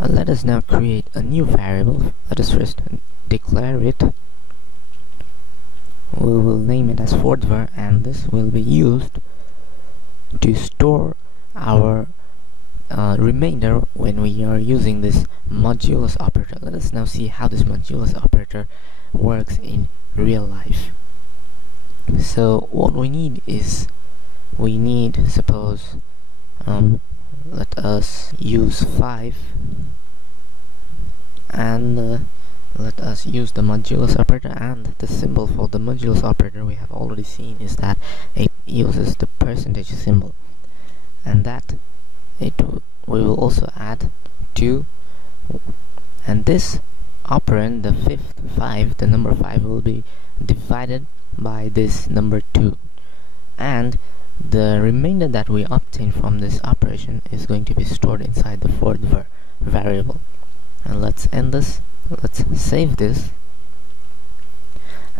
Let us now create a new variable. Let us first declare it. We will name it as fourth-var, and this will be used to store our remainder when we are using this modulus operator. Let us now see how this modulus operator works in real life. So what we need is, suppose let us use 5, and let us use the modulus operator, and the symbol for the modulus operator we have already seen is that it uses the percentage symbol, and that we will also add 2, and this operand, the fifth 5, the number 5 will be divided by this number 2, and the remainder that we obtain from this operation is going to be stored inside the fourth-var variable. And let's end this. Let's save this,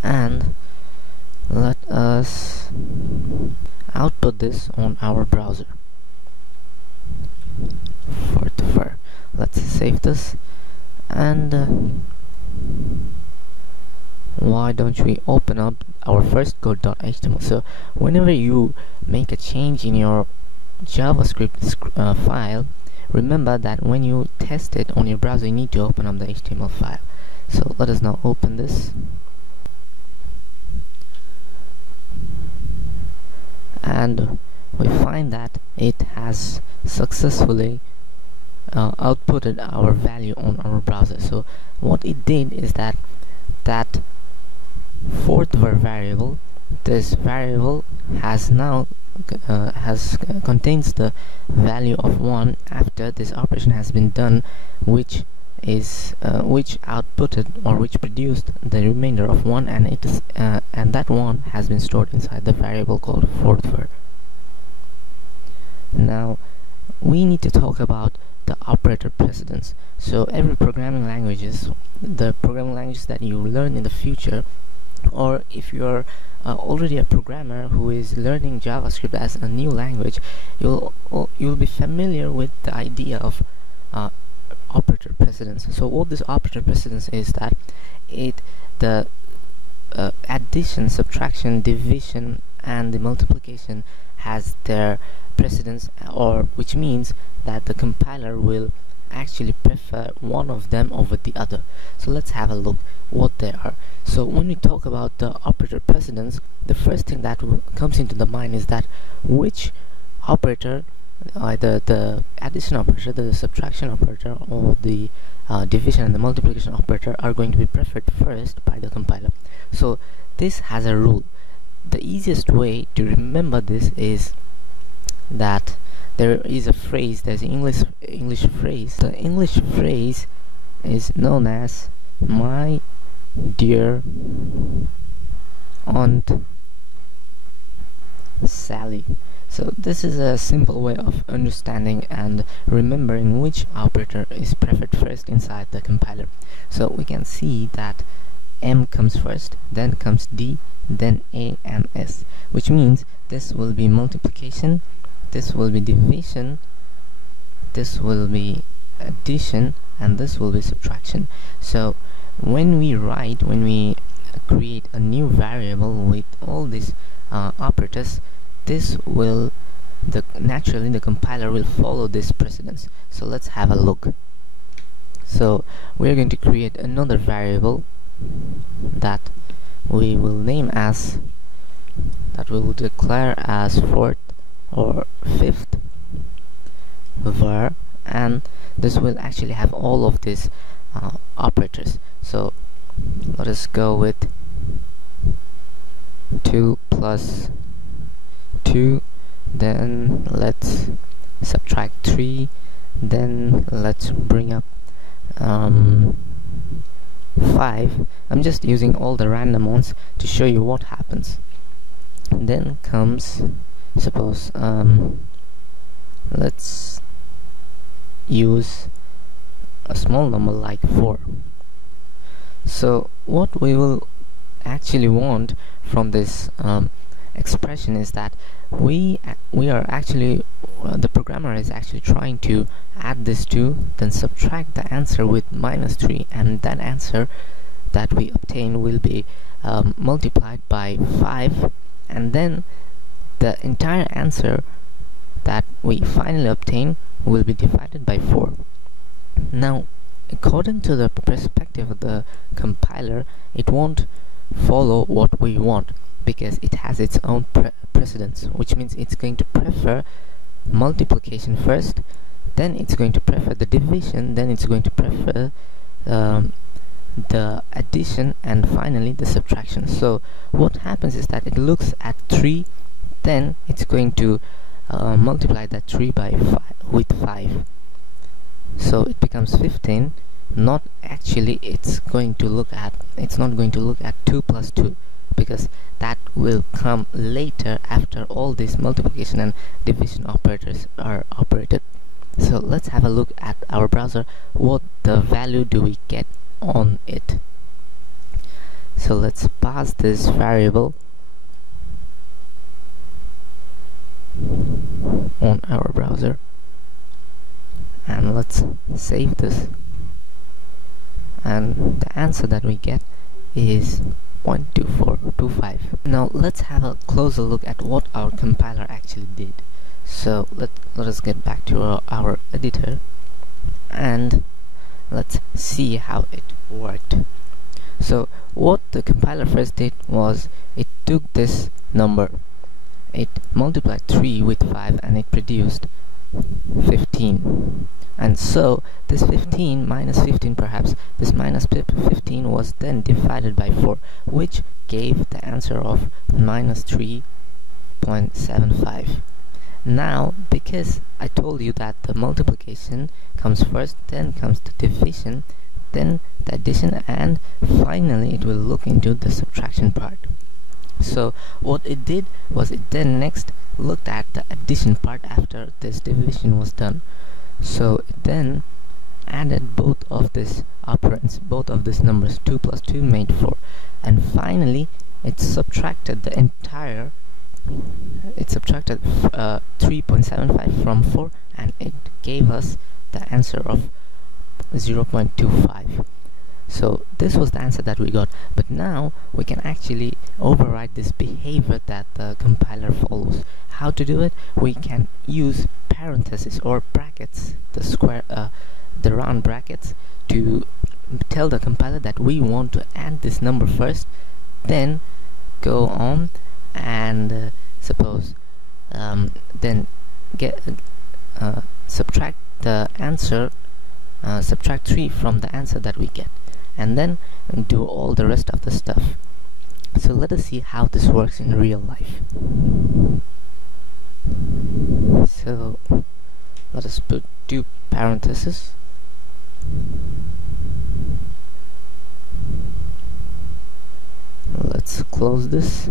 and let us output this on our browser. Fourth-var. Let's save this, and why don't we open up our first code.html. So whenever you make a change in your JavaScript file, remember that when you test it on your browser, you need to open up the HTML file. So let us now open this, and we find that it has successfully outputted our value on our browser. So what it did is that fourth-var variable, this variable has now contains the value of 1 after this operation has been done, which outputted, or which produced, the remainder of 1, and it is and that 1 has been stored inside the variable called fourth-var. Now we need to talk about the operator precedence. So every programming languages, the programming languages that you learn in the future, or if you're already a programmer who is learning JavaScript as a new language, you'll be familiar with the idea of operator precedence. So what this operator precedence is that the addition, subtraction, division, and the multiplication has their precedence, or which means that the compiler will actually prefer one of them over the other. So let's have a look what they are. So when we talk about the operator precedence, the first thing that comes into the mind is that which operator, either the addition operator, the subtraction operator, or the division and the multiplication operator are going to be preferred first by the compiler. So this has a rule. The easiest way to remember this is that there is a phrase, there's an English phrase. The English phrase is known as "my dear Aunt Sally." So this is a simple way of understanding and remembering which operator is preferred first inside the compiler. So we can see that M comes first, then comes D, then A and S, which means this will be multiplication, this will be division, this will be addition, and this will be subtraction. So when we create a new variable with all these operators, naturally the compiler will follow this precedence. So let's have a look. So we're going to create another variable that we will declare as fourth or fifth var, and this will actually have all of these operators. So let us go with 2 plus 2, then let's subtract 3, then let's bring up 5. I'm just using all the random ones to show you what happens. Then comes, suppose let's use a small number like 4. So what we will actually want from this expression is that we are actually the programmer is actually trying to add this 2, then subtract the answer with -3, and that answer that we obtain will be multiplied by 5, and then the entire answer that we finally obtain will be divided by 4. Now, according to the perspective of the compiler, it won't follow what we want because it has its own precedence, which means it's going to prefer multiplication first, then it's going to prefer the division, then it's going to prefer the addition, and finally the subtraction. So what happens is that it looks at 3, then it's going to multiply that 3 by 5 with 5, so it becomes 15. Not actually, it's not going to look at 2 plus 2, because that will come later after all these multiplication and division operators are operated. So let's have a look at our browser. What the value do we get on it? So let's pass this variable on our browser and let's save this, and the answer that we get is 0.2425. Now let's have a closer look at what our compiler actually did. So let us get back to our editor and let's see how it worked. So what the compiler first did was it took this number, it multiplied 3 with 5, and it produced 15. And so this 15 minus 15, perhaps this minus 15 was then divided by 4, which gave the answer of minus 3.75. Now, because I told you that the multiplication comes first, then comes the division, then the addition, and finally it will look into the subtraction part. So what it did was it then next looked at the addition part after this division was done. So it then added both of these operands, both of these numbers. 2 plus 2 made 4, and finally it subtracted the entire, it subtracted 3.75 from 4, and it gave us the answer of 0.25. So this was the answer that we got, but now we can actually override this behavior that the compiler follows. How to do it? We can use parentheses or brackets, the round brackets, to tell the compiler that we want to add this number first, then go on and suppose then get subtract the answer, subtract 3 from the answer that we get, and then do all the rest of the stuff. So let us see how this works in real life. So let us put 2 parentheses. Let's close this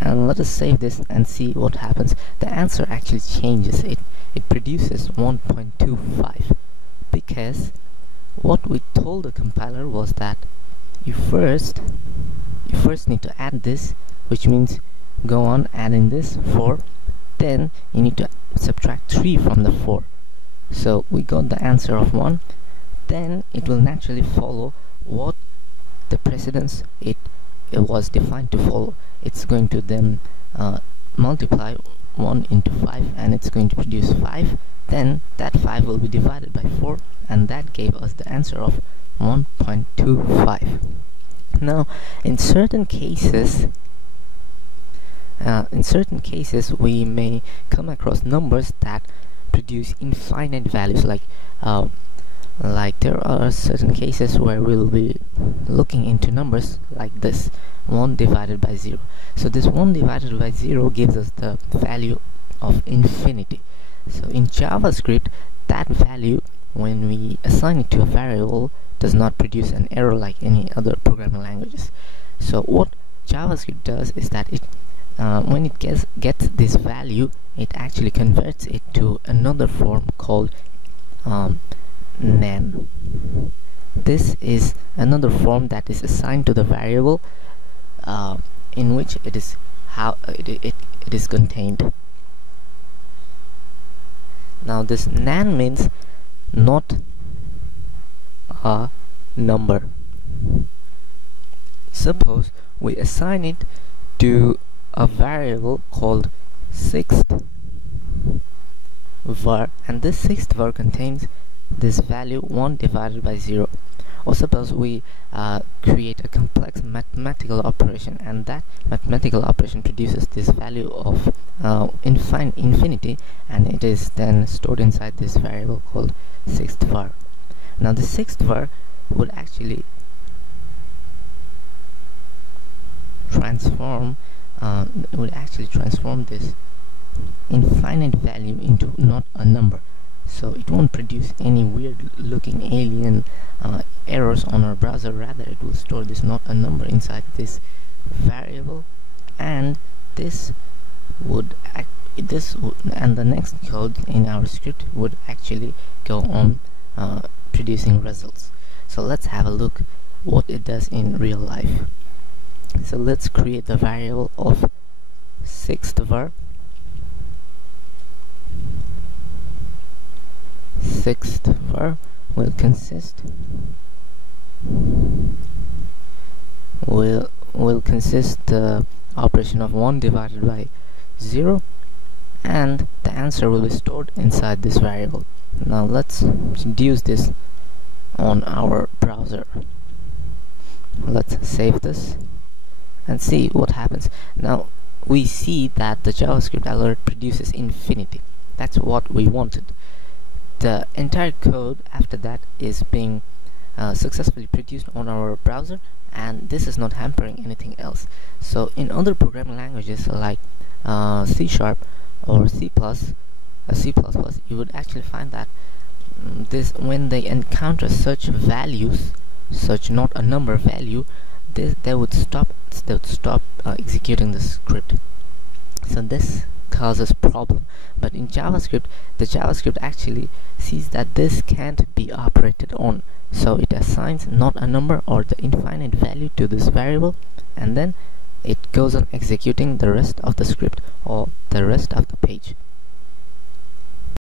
and let us save this and see what happens. The answer actually changes. It produces 1.25, because what we told the compiler was that you first need to add this, which means go on adding this 4, then you need to subtract 3 from the 4. So we got the answer of 1. Then it will naturally follow what the precedence it was defined to follow. It's going to then multiply 1 into 5, and it's going to produce 5. Then that 5 will be divided by 4, and that gave us the answer of 1.25. Now, in certain cases we may come across numbers that produce infinite values, like there are certain cases where we'll be looking into numbers like this, 1 divided by 0. So this 1 divided by 0 gives us the value of infinity. So in JavaScript, that value, when we assign it to a variable, does not produce an error like any other programming languages. So what JavaScript does is that it when it gets this value, it actually converts it to another form called NaN. This is another form that is assigned to the variable, in which it is it is contained. Now this NaN means not a number. Suppose we assign it to a variable called sixth var, and this sixth var contains this value 1 divided by 0. Or suppose we create a complex mathematical operation, and that mathematical operation produces this value of infinity, and it is then stored inside this variable called sixth var. Now the sixth var would actually transform this infinite value into not a number, so it won't produce any weird looking alien errors on our browser. Rather, it will store this not a number inside this variable, and and the next code in our script would actually go on producing results. So let's have a look what it does in real life. So let's create the variable of sixth var. Sixth var will consist the operation of 1 divided by 0, and the answer will be stored inside this variable. Now let's use this on our browser. Let's save this and see what happens. Now we see that the JavaScript algorithm produces infinity. That's what we wanted. The entire code after that is being successfully produced on our browser, and this is not hampering anything else. So in other programming languages like C# or C++, you would actually find that when they encounter such values, such not a number value, they would stop executing the script. So this causes problem. But in JavaScript, the JavaScript actually sees that this can't be operated on, so it assigns not a number or the infinite value to this variable, and then it goes on executing the rest of the script or the rest of the page.